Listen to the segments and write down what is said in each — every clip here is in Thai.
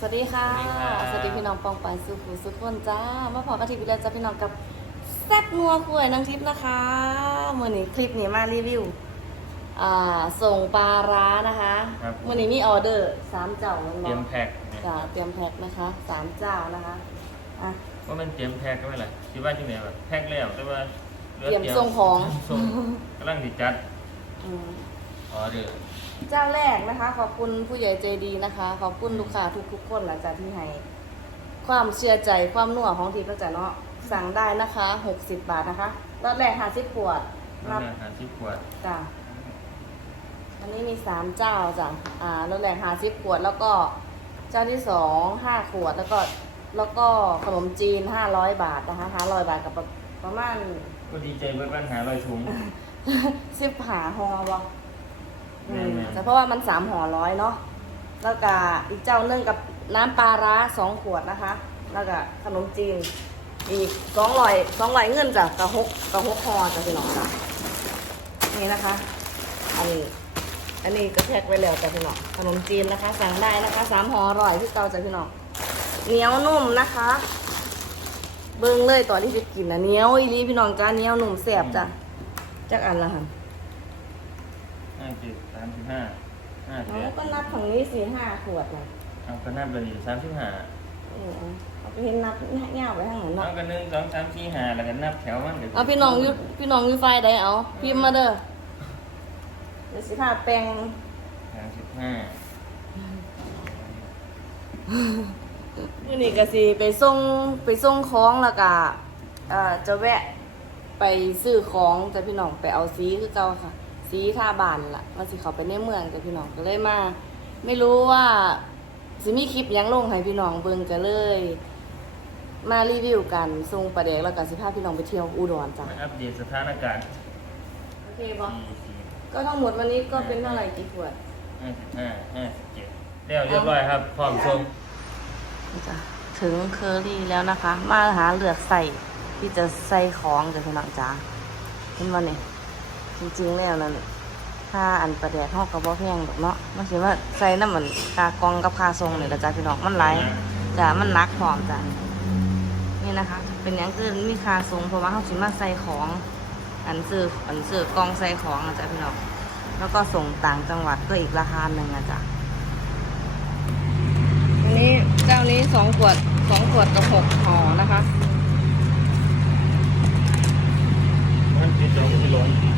สวัสดีค่ะสวัสดีครับสวัสดีพี่น้องปองปายสุขุสุขคนจ้ามาพอกระทิบวิดีโอจ้าพี่น้องกับแซ่บนัวคุยนางทิพย์นะคะมื่อนี้คลิปนี้มารีวิวอ่าส่งปลาร้านะคะครับมื่อนี้มีออเดอร์สามเจ้าแล้วเตรียมเนาะแพ็คจ้าเตรียมแพ็คนะคะสามเจ้านะคะอะ ว่ามันเตรียมแพ็คก็ไม่ไรคิดว่าจังไหนแบบแพ็คแล้วแต่ว่าหลืเตรียมส่งของ ส่งกำลังดิจัดอืมออเดอร์ เจ้าแรกนะคะ ขอบคุณผู้ใหญ่ใจดีนะคะ ขอบคุณลูกค้าทุกๆคนหลังจากที่ให้ความเชื่อใจความนัวของทีก็จะเนาะสั่งได้นะคะ60บาทนะคะรอบแรก50ขวดน้ำรับเนื้อหาสิบขวดจ้ะอันนี้มี3เจ้าจ้ะอ่ารอบแรก50ขวด แล้วก็เจ้าที่2 5ขวดแล้วก็แล้วก็ขนมจีน500บาทนะคะ500บาทกับประประมาณก็ดีใจเบิดปัญหาลอยถุง10หาห่อบ่อื มแม่นๆแต่เพราะว่ามัน3ห่อร้อยเนาะแล้วก็อีกเจ้าหนึงกับน้ำปลาร้า2ขวดนะคะ แล้วก็ขนมจีนอีกสองร้อยสองร้อยเงินจ้ะกระหกกระหกห่อจ้ะพี่น้องจ้ะนี่นะคะอันนี้อันนี้ก็แพ็คไว้แล้วจ้ะพี่น้องขนมจีนนะคะ สั่งได้นะคะสามห่ออร่อยที่เตาจ้ะพี่น้องเหนียวนุ่มนะคะ เบิ้งเลยตอนที่จะกินนะเหนียวอีหลีพี่น้องจ้าเหนียวนุ่มแซ่บจ้ะจักอันละค่ะ ห้าเจ็ดสามสิบห้าห้าแล้เจ็ดวก็นับฝั่งนี้สี่ห้าขวดนะเอาก็นับเลยสามสิบห้าเออเอาเอาไปเห็นนับเงี้ยไปทางไหนเอาเนาะกันหนึ่งสองสามสี่ห้าแล้วก็นับแถวมันเดี๋ยวเอาพี่น้องอยูพี่น้องอยูไฟใดเอาพิมพ์มาเด้อเดี๋ยวสิพาแปลงสามสิบห้ามื่อนี้ก็สิไปส่งไปส่งของแล้วก็เอ่อจะแวะไปซื้อของแต่พี่น้องไปเอาสีคือเก่าค่ะ สีท่าบานล่ะว่าสิเขาไปในเมืองแต่พี่น้องก็เลยมา ไม่รู้ว่าสิมีคลิปหยังลงให้พี่น้องเบิ่งก็เลย มารีวิวกันส่งประเดกแล้วก็สิพาพี่น้องไปเที่ยวอุดรจ้ะมาอัปเดตสถานการณ์โอเคบ่สี่สี่ก็ทั้งหมดวันนี้ก็เป็นเท่าไหร่กี่ขวดห้าสิบห้าห้าสิบเจ็ดเรียบเรียบร้อยครับพร้อมส่งจ้ะถึงเคอรี่แล้วนะคะ มาหาเลือกใส่ที่จะใส่ของจ้ะพี่น้องจ้าเห็นบ่เนี่ย จริงๆแล้วนั่นค่าอันประแดดห้องกระบอกแพงดอกเนาะมันสิว่าใส่น้ำเหมือนค่ากองกับคาทรงเนี่ยละจ้ะพี่น้องมันไหลจ้ะมันนักพร้อมจ้ะนี่นะคะ เป็นอย่างคือมีคาทรงเพราะว่าเขาสิมาใส่ของอันซื้ออันซื้อกองใส่ของนะจ๊ะพี่น้องแล้วก็ส่งต่างจังหวัดก็อีกราคาหนึ่งนะจ๊ะอันนี้เจ้านี้สองขวดสองขวดกับหกห่อนะคะมันติดจองที่ล้อืมจ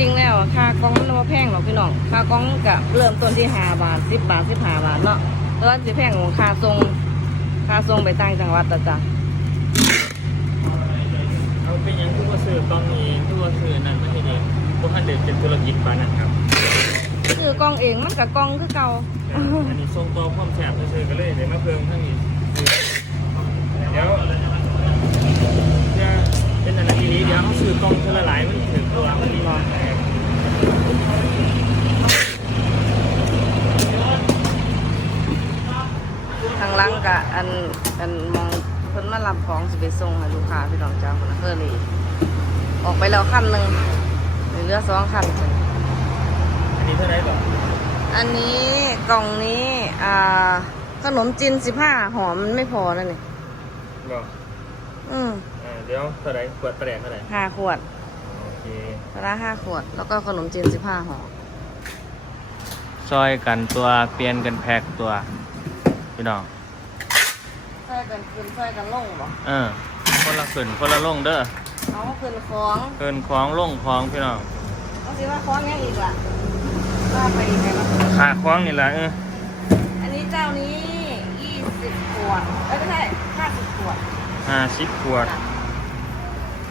ริงๆแล้วค่ากล้องมันว่าแพงหรอกพี่น้องค่ากล้องกับเริ่มต้นที่ห้าบาทสิบบาทสิบห้าบาทเนาะแล้วก็จะแพงของค่าทรงค่าทรงไปต่างจังหวัดแต่จ้ะเอาเป็นหยังคือว่าซื้อกล้องนี้คือว่าซื้อนั่นไม่ใช่เองพวกท่านเด็กเป็นธุรกิจปานนั้นครับคือกล้องเองมันกับกล้องคือเก่าอันนี้ส่งต่อความแสบซื้อกันเลยเดี๋ยวมาเพิ่มทั้งนี้เดี๋ยวจะ เป็นอะไรทีนี้เดี๋ยวเขาซื้อกล้องเทละหลายมันถึงตัวมันรอทางหลังกับอันอันมองเพิ่นมารับของสิไปส่งให้ลูกค้าพี่น้องจ้าคนละเพื่อเลยออกไปแล้วคันหนึ่งเหลือสองคันจ้ะอันนี้เท่าไหร่ก่อนอันนี้กล่องนี้อ่าขนมจีนสิบห้าหอมมันไม่พอแล้วนี่ บอกอืมอ่า เดี๋ยวเท่าไหร่ขวดประแดกเท่าไหร่ห้าขวดโอเคปลาร้าห้าขวด แล้วก็ขนมจีนสิบห้าห่อซอยกันตัวเปลี่ยนกันแพ็กตัว พี่น้องใส่กันคืนใส่กันลงบ่เออคนละขึ้นคนละลงเด้อเอาคืนของเกินคล้องลงคล้องพี่น้องเอาสิว่าของยังอีกล่ะว่าไปอีกไงล่ะขาคล้องนี่แหละเอออันนี้เจ้านี้ยี่สิบขวดเอ้ยไม่ใช่ห้าสิบขวดห้าสิบขวด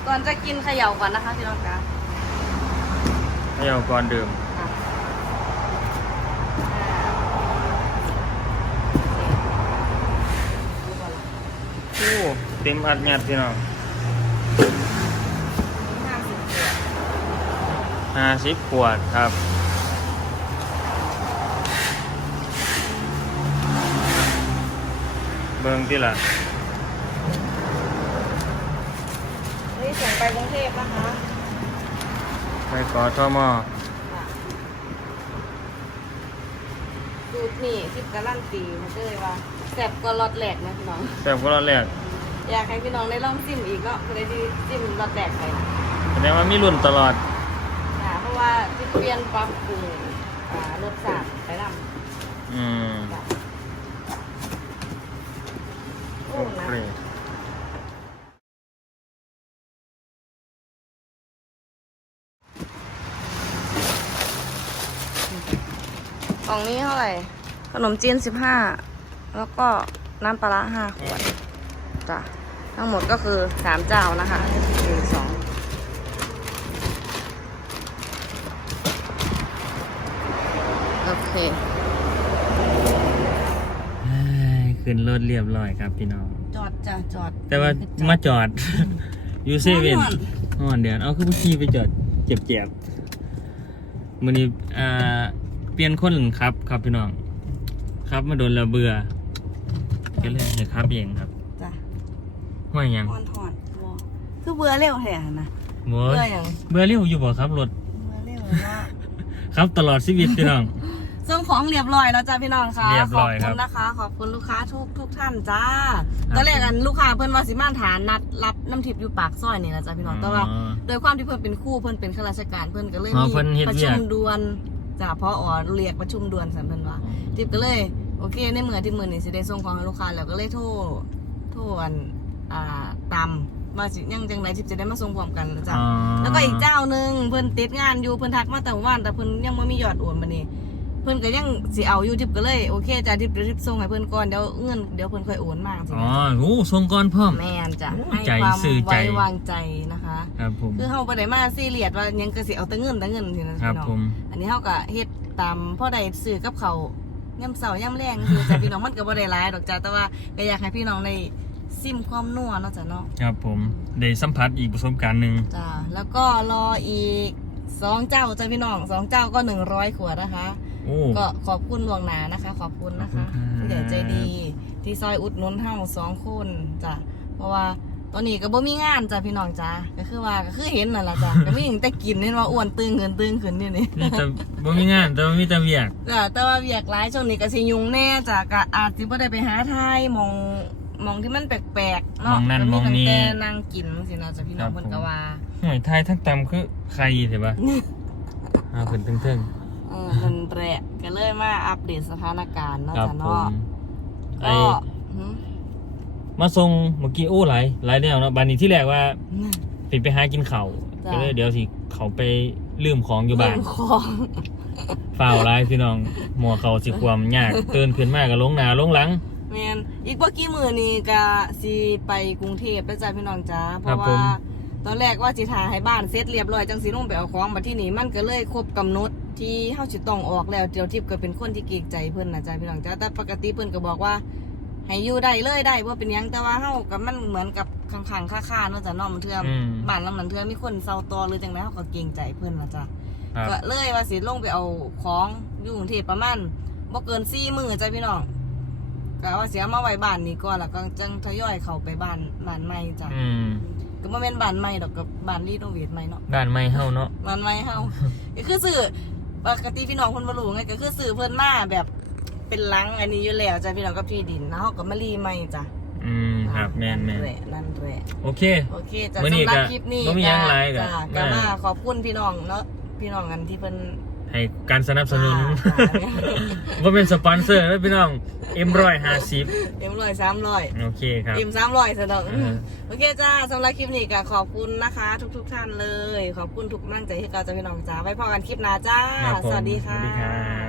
ก่อนจะกินเขย่าก่อนนะคะพี่น้องจ๊ะให้เอาก่อนดื่มโอ้เต็มอัดยัดพี่น้องห้าสิบขวดห้าสิบขวดครับเบิ่งที่ละ ส่งไปกรุงเทพนะคะไปกอทมศูสูตรนี่ทิปการันตีมันก็เลยว่าแซ่บกว่าล็อตแรกนะพี่น้องแต่พวกเราแรกอยากให้พี่น้องได้ลองซิมอีกเนาะเพื่อที่ซิมล็อตแรกไปนะแสดงว่ามีรุ่นตลอดอ่าเพราะว่าที่เปลี่ยนปรับปรุงอ่ารสชาติไปนำอืมจ้ะโอ้โอนะเคก ล่องนี้เท่าไหร่ ขนมจีนสิบห้าแล้วก็น้ำปลาร้าห้าขวดจ้ะทั้งหมดก็คือสามเจ้านะคะหนึ่งสองโอเคเฮ้ยขึ้นรถเรียบร้อยครับพี่น้อง จอดจ้ะจอด แต่ว่ามาจอดอยู่เซเว่นม่วนอ๋อเดี๋ยวเอาคือผู้ขี่ไปจอดเจ็บเจ็บๆมันนี้อ่าเป ลี่ยนคนครับ ครับพี่น้อง ครับมาโดนระเบื่อก็เลยจะครับเองครับจ้ะห้วยหยังทอนทอนวอคือเบื่อเร็วแท้นะโว้เบื่ยออย่างเบื่อเรียวอยู่บ่ครับรถเบื่อเร็วว่าครับตลอดชีวิตพี่น้อง ส่งของเรียบร้อยแล้วจ้าพี่น้องค่ะเรียบร้อยขครัอบบคุณนะคะ ขอบคุณลูกค้าทุกทุกท่านจ้าตอนแรกกันลูกค้าเพิ่นว่าสิมาฐานนัดรับน้ำทิพย์อยู่ปากซอยนี่นะจ้าพี่น้องแต่ว่า อ๋อ โดยความที่เพิ่นเป็นครู่เพิ่นเป็นข้าราชการเพิ่นก็เลยอ๋อมีเพิ่นเฮ็ดประเวีชุยก มด่วน จ้าเพราะอ๋อเรียกประชุมด่วนสันเพิ่นว่าทิพย์ก็เลยโอเคในเมื่อที่มื้อนี้สิได้ส่งของให้ลูกค้าแล้วก็เลยโทรโทรอันอ่าตามว่าสิยังจังไดทิพย์จะได้มาส่งพร้อมกันนะจ้าอ๋อแล้วก็อีกเจ้าหนึ่งเพิ่นติดงานอยู่เพิ่นทักมาแต่ว่านแต่เพิ่นยังไม่มียอดโอนมานี่ เพิ่นก็ยังสิเอาอยู่ทิปก็เลยโอเคจ้าทิปเดี๋ยวทิปส่งให้เพิ่นก่อนเดี๋ยวเงินเดี๋ยวเพิ่นค่อยโอนมาสิอ๋อโอ้ทรงก่อนพร้อม แม่นจ้ะโอ้ให้ใจความซื่อใจ ไว้วางใจนะคะ ครับผม คือเฮาบ่ได้มาซีเรียสว่าหยังก็สิเอาแต่เงินแต่เงินสินะครับพี่น้อง ผม อันนี้เฮาก็เฮ็ดตามพ่อใดซื้อกับเขาวยามเช้ายามแรงคือจ้ะ พี่น้องมันก็บ่ได้หลายดอกจ้ะแต่ว่าก็อยากให้พี่น้องได้ซิมความนัวเนาะจ้ะเนาะครับผม ได้สัมผัสอีกประสบการณ์หนึ่งจ้าแล้วก็รออีกสองเจ้าจ้าพี่น้องสองเจ้าก็หนึ่งร้อยขวดนะคะ โอ้ก็ขอบคุณล่วงหนานะคะ ขอบคุณนะคะขอบคุณครับที่เหลือใจดีที่ซอยอุดหนุนเฮาสองคนจ้ะเพราะว่าตอนนี้ก็บ่มีงานจ้ะพี่น้องจ้าก็คือว่าก็คือเห็นนั่นแหละจ้ะก็มีแต่กินเห็นว่าอ้วนตึงขึ้นตึงขึ้นนี่นี่มีแต่บ่มีงานแต่ว่ามีแต่เวียกจ้ะแต่ว่าเวียกร้ายช่วงนี้ก็สิยุ่งแน่จ้ะก็อาจสิบ่ได้ไปหาทายหมองหมองที่มันแปลกๆเนาะหม้องนั่นก็หม้องนี่ตั้แต่นั่งกินสินะจ้ะพี่น้องครับเพิ่นผมก็ว่าหอยไทยทั้งตำคือใครใช่ปะอ่าขึ้นเทิง เออมันแรกก็เลยมาอัปเดตสถานการณ์เนาะๆครับจ้ะผเนาะมไอก็หืมมาส่งเมื่อกี้โอ้หลายหลายแนวเนาะบันนี้ที่แรกว่าอืมปิดไปหากินเข่าวจ้ะก็เลยเดี๋ยวสิเขาไปลืมของอยู่บ้าน เรื่องของฝ้าวร้ายพี่น้องหมัวเขาสิความยากตื่นขึ้นมาก็ลงหนาลงหลัง แมนอีกว่ากี่มือนี่ก็สิไปกรุงเทพแล้วจ้ะพี่น้องจ้าเพครับราะผว่ามตอนแรกว่าสิทาให้บ้านเสร็จเรียบร้อยจังสิลงไปเอาของมาที่นี่มันก็เลยครบกำหนด ที่เฮาสิต้องออกแล้วเดี๋ยวทิพย์ก็เป็นคนที่เกรงใจเพิ่นนะจ้ะพี่น้องจ้าแต่ปกติเพิ่นก็บอกว่าให้อยู่ได้เลยได้ว่าเป็นหยังแต่ว่าเฮากับมันเหมือนกับขังขังๆค่าๆเนาะจ้ะเน้องมันเทื่อออืม บ้านหลังนั้นเทื่อมีคนเซาตอหรือจังไดเฮาก็เกรงใจเพิ่นนะจ้ะครับ ก็เลยว่าสิลงไปเอาของอยู่กรุงเทพประมาณบ่เกิน4มื้อจ้ะพี่น้องก็ว่าสิเอามาไว้บ้านนี้ก่อนแล้วก็จังทยอยเข้าไปบ้านบ้านใหม่จ้ะอืมก็บ่แม่นบ้านใหม่ดอกกับบ้านรีโนเวทใหม่เนาะด้านไม่เฮาเนาะบ้านใหม่เฮาก็คือซื้อ ปกติพี่น้องเพิ่นบ่รู้ไงก็คือซื้อเพิ่นมาแบบเป็นหลังอันนี้อยู่แล้วจ้ะพี่น้องกับที่ดินแล้วเฮาก็มารีใหม่จ้ะอืมครับแมนแมนนั่นแหละนั่นแหละโอเค โอเคจ้ะมื้อนี้สำหรับก็คลิปนี้บ่มีหยังหลายก็จ้ะได้ก็มาขอบคุณพี่น้องเนาะพี่น้องกันที่เพิ่น ให้การสนับสนุนจ้ะว่าเป็นสปอนเซอร์แล้วพี่น้อง เอ็มร้อยห้าสิบเอ็มร้อยสามร้อยโอเคครับ เอ็มสามร้อยสะดอกเออโอเคจ้าสำหรับคลิปนี้ก็ขอบคุณนะคะ ทุกๆท่านเลย ขอบคุณทุกกำลังใจที่เราจะพี่น้องจ้าไว้พอกันคลิปหน้าจ้าครับผมสวัสดีค่ะสวัสดีครับ